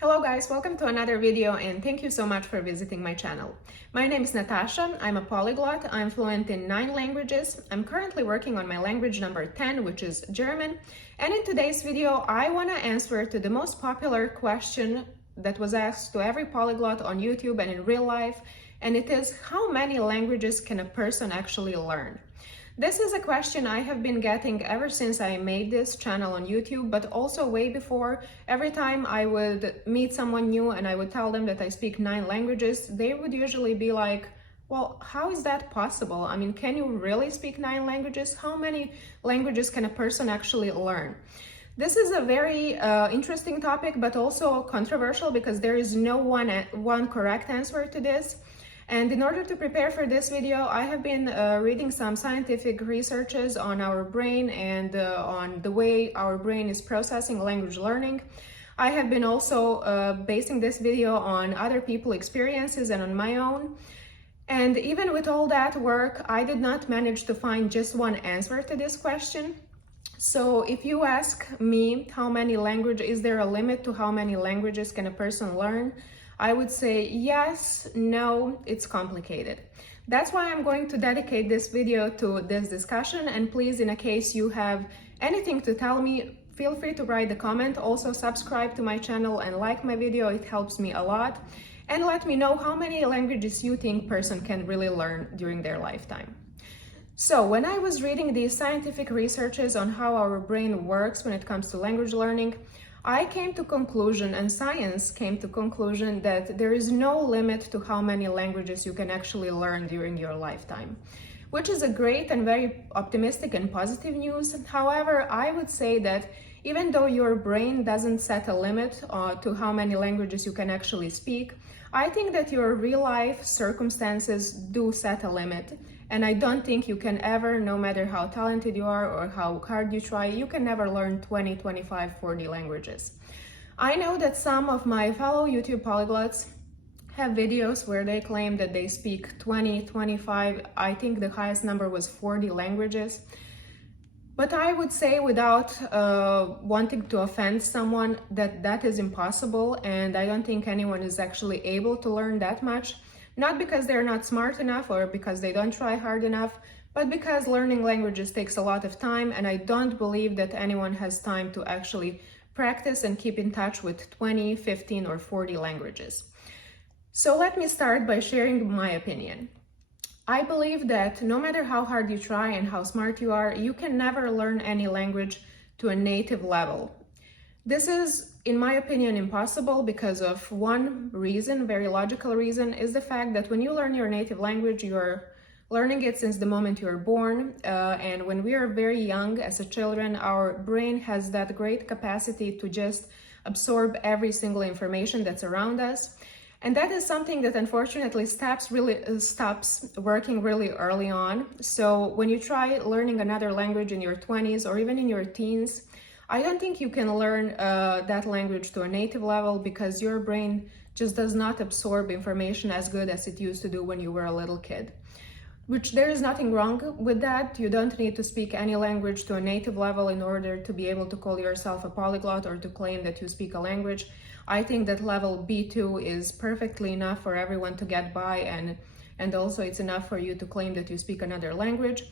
Hello guys, welcome to another video and thank you so much for visiting my channel. My name is Natasha, I'm a polyglot, I'm fluent in 9 languages. I'm currently working on my language number 10, which is German. And in today's video, I want to answer to the most popular question that was asked to every polyglot on YouTube and in real life. And it is, how many languages can a person actually learn? This is a question I have been getting ever since I made this channel on YouTube, but also way before. Every time I would meet someone new and I would tell them that I speak 9 languages, they would usually be like, well, how is that possible? I mean, can you really speak 9 languages? How many languages can a person actually learn? This is a very interesting topic, but also controversial because there is no one correct answer to this. And in order to prepare for this video, I have been reading some scientific researches on our brain and on the way our brain is processing language learning. I have been also basing this video on other people's experiences and on my own. And even with all that work, I did not manage to find just one answer to this question. So if you ask me how many languages, is there a limit to how many languages can a person learn? I would say yes, no, it's complicated. That's why I'm going to dedicate this video to this discussion, and please, in a case you have anything to tell me, feel free to write a comment. Also subscribe to my channel and like my video, it helps me a lot. And let me know how many languages you think person can really learn during their lifetime. So when I was reading these scientific researches on how our brain works when it comes to language learning, I came to conclusion, and science came to conclusion, that there is no limit to how many languages you can actually learn during your lifetime, which is a great and very optimistic and positive news. However, I would say that even though your brain doesn't set a limit to how many languages you can actually speak, I think that your real life circumstances do set a limit. And I don't think you can ever, no matter how talented you are or how hard you try, you can never learn 20, 25, 40 languages. I know that some of my fellow YouTube polyglots have videos where they claim that they speak 20, 25, I think the highest number was 40 languages. But I would say, without wanting to offend someone, that that is impossible, and I don't think anyone is actually able to learn that much. Not because they're not smart enough or because they don't try hard enough, but because learning languages takes a lot of time, and I don't believe that anyone has time to actually practice and keep in touch with 20, 15, or 40 languages. So let me start by sharing my opinion. I believe that no matter how hard you try and how smart you are, you can never learn any language to a native level. This is, in my opinion, impossible because of one reason, very logical reason, is the fact that when you learn your native language, you're learning it since the moment you're born. And when we are very young as a children, our brain has that great capacity to just absorb every single information that's around us. And that is something that unfortunately stops working really early on. So when you try learning another language in your 20s or even in your teens, I don't think you can learn that language to a native level because your brain just does not absorb information as good as it used to do when you were a little kid. Which there is nothing wrong with that. You don't need to speak any language to a native level in order to be able to call yourself a polyglot or to claim that you speak a language. I think that level B2 is perfectly enough for everyone to get by, and also it's enough for you to claim that you speak another language.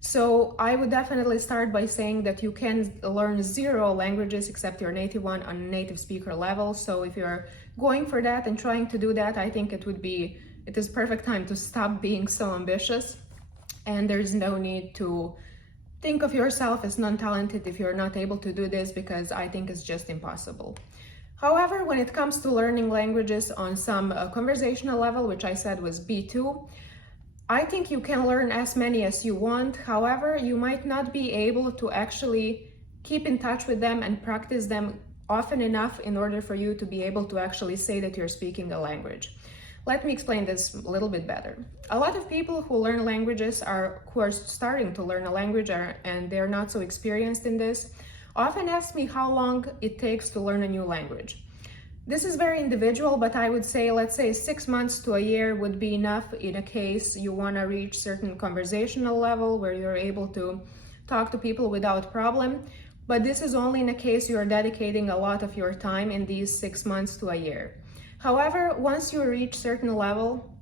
So I would definitely start by saying that you can learn 0 languages except your native one on a native speaker level. So if you're going for that and trying to do that, I think it is perfect time to stop being so ambitious. And there's no need to think of yourself as non-talented if you're not able to do this, because I think it's just impossible. However, when it comes to learning languages on some conversational level, which I said was B2, I think you can learn as many as you want. However, you might not be able to actually keep in touch with them and practice them often enough in order for you to be able to actually say that you're speaking a language. Let me explain this a little bit better. A lot of people who learn languages who are starting to learn a language and they're not so experienced in this, often ask me how long it takes to learn a new language. This is very individual, but I would say, let's say 6 months to a year would be enough in a case you want to reach certain conversational level where you're able to talk to people without problem. but this is only in a case you are dedicating a lot of your time in these 6 months to a year. However, once you reach certain level,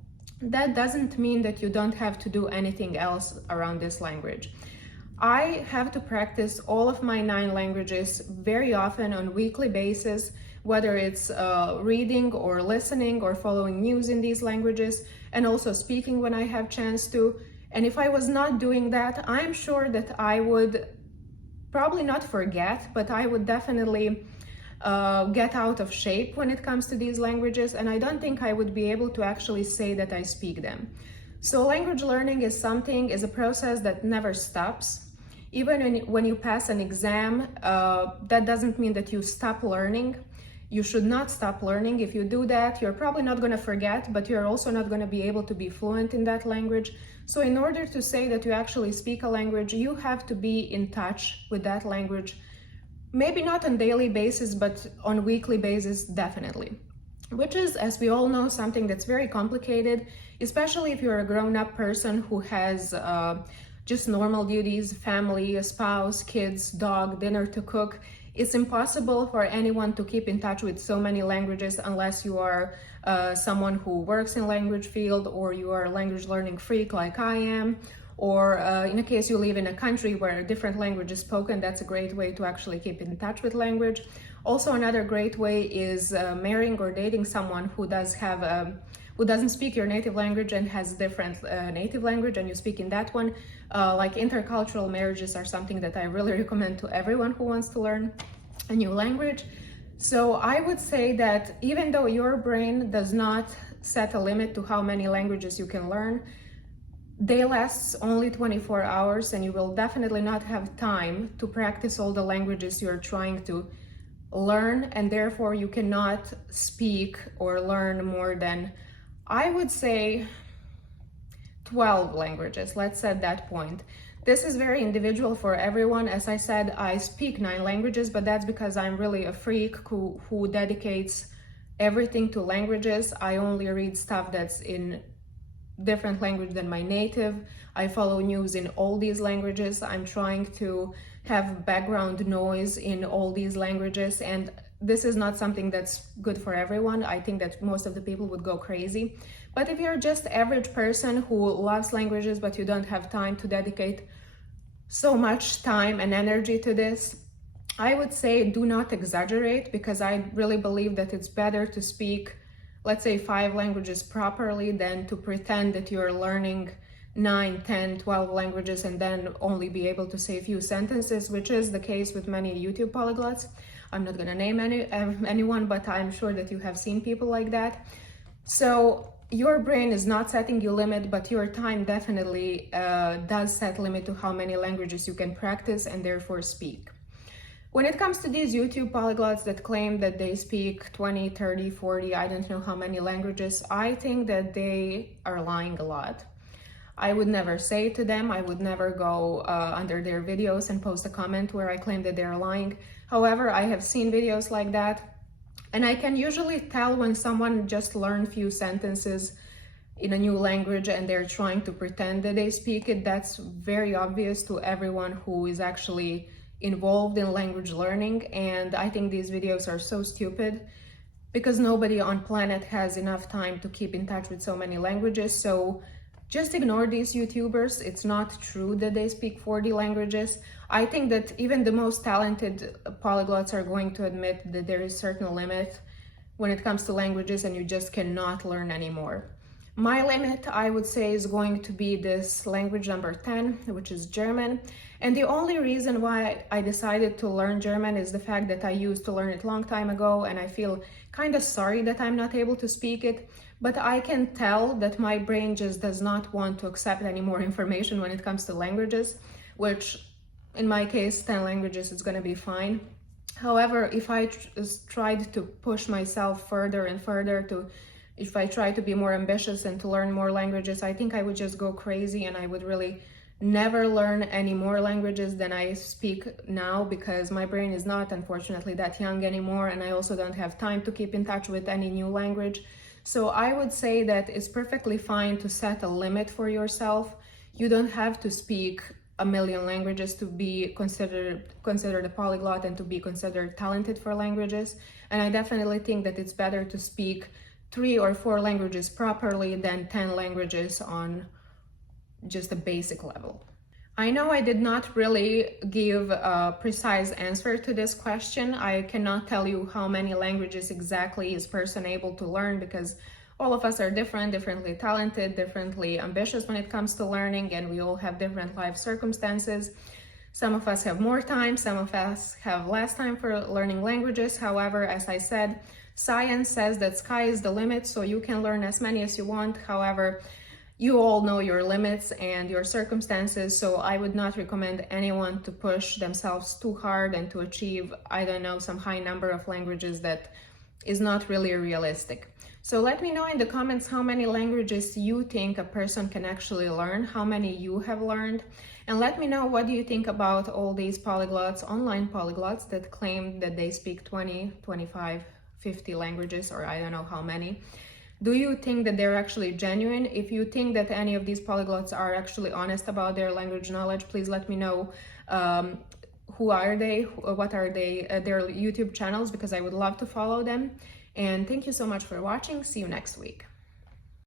that doesn't mean that you don't have to do anything else around this language. I have to practice all of my 9 languages very often on a weekly basis, whether it's reading or listening or following news in these languages, and also speaking when I have chance to. And if I was not doing that, I'm sure that I would probably not forget, but I would definitely get out of shape when it comes to these languages, and I don't think I would be able to actually say that I speak them. So language learning is a process that never stops. Even when you pass an exam, that doesn't mean that you stop learning. You should not stop learning. If you do that, you're probably not going to forget, but you're also not going to be able to be fluent in that language. So in order to say that you actually speak a language, you have to be in touch with that language. Maybe not on daily basis, but on weekly basis, definitely. Which is, as we all know, something that's very complicated, especially if you're a grown-up person who has just normal duties, family, a spouse, kids, dog, dinner to cook. It's impossible for anyone to keep in touch with so many languages unless you are someone who works in language field, or you are a language learning freak like I am, or in a case you live in a country where a different language is spoken. That's a great way to actually keep in touch with language. Also, another great way is marrying or dating someone who doesn't speak your native language and has different native language, and you speak in that one. Like intercultural marriages are something that I really recommend to everyone who wants to learn a new language. So I would say that even though your brain does not set a limit to how many languages you can learn, day lasts only 24 hours, and you will definitely not have time to practice all the languages you're trying to learn, and therefore you cannot speak or learn more than, I would say, 12 languages. Let's set that point. This is very individual for everyone. As I said, I speak 9 languages, but that's because I'm really a freak who dedicates everything to languages. I only read stuff that's in different language than my native. I follow news in all these languages. I'm trying to have background noise in all these languages, and this is not something that's good for everyone. I think that most of the people would go crazy. But if you're just average person who loves languages but you don't have time to dedicate so much time and energy to this, I would say do not exaggerate, because I really believe that it's better to speak, let's say, 5 languages properly than to pretend that you're learning 9, 10, 12 languages and then only be able to say a few sentences, which is the case with many YouTube polyglots. I'm not going to name anyone, but I'm sure that you have seen people like that. So your brain is not setting you limit, but your time definitely does set limit to how many languages you can practice and therefore speak. When it comes to these YouTube polyglots that claim that they speak 20, 30, 40, I don't know how many languages, I think that they are lying a lot. I would never say it to them. I would never go under their videos and post a comment where I claim that they're lying. However, I have seen videos like that, and I can usually tell when someone just learned few sentences in a new language and they're trying to pretend that they speak it. That's very obvious to everyone who is actually involved in language learning, and I think these videos are so stupid because nobody on planet has enough time to keep in touch with so many languages. So just ignore these YouTubers. It's not true that they speak 40 languages. I think that even the most talented polyglots are going to admit that there is a certain limit when it comes to languages and you just cannot learn anymore. My limit, I would say, is going to be this language number 10, which is German. And the only reason why I decided to learn German is the fact that I used to learn it a long time ago, and I feel kind of sorry that I'm not able to speak it. But I can tell that my brain just does not want to accept any more information when it comes to languages, which in my case, 10 languages is going to be fine. However, if I tried to push myself further and further, if I try to be more ambitious and to learn more languages, I think I would just go crazy and I would really never learn any more languages than I speak now, because my brain is not, unfortunately, that young anymore, and I also don't have time to keep in touch with any new language. So I would say that it's perfectly fine to set a limit for yourself. You don't have to speak a million languages to be considered a polyglot and to be considered talented for languages. And I definitely think that it's better to speak 3 or 4 languages properly than 10 languages on just a basic level. I know I did not really give a precise answer to this question. I cannot tell you how many languages exactly is person able to learn, because all of us are different, differently talented, differently ambitious when it comes to learning, and we all have different life circumstances. Some of us have more time, some of us have less time for learning languages. However, as I said, science says that sky is the limit, so you can learn as many as you want. However, you all know your limits and your circumstances, so I would not recommend anyone to push themselves too hard and to achieve, I don't know, some high number of languages that is not really realistic. So let me know in the comments how many languages you think a person can actually learn, how many you have learned, and let me know what do you think about all these polyglots, online polyglots that claim that they speak 20, 25, 50 languages, or I don't know how many. Do you think that they're actually genuine? If you think that any of these polyglots are actually honest about their language knowledge, please let me know. Who are they? What are they? Their YouTube channels, because I would love to follow them. And thank you so much for watching. See you next week.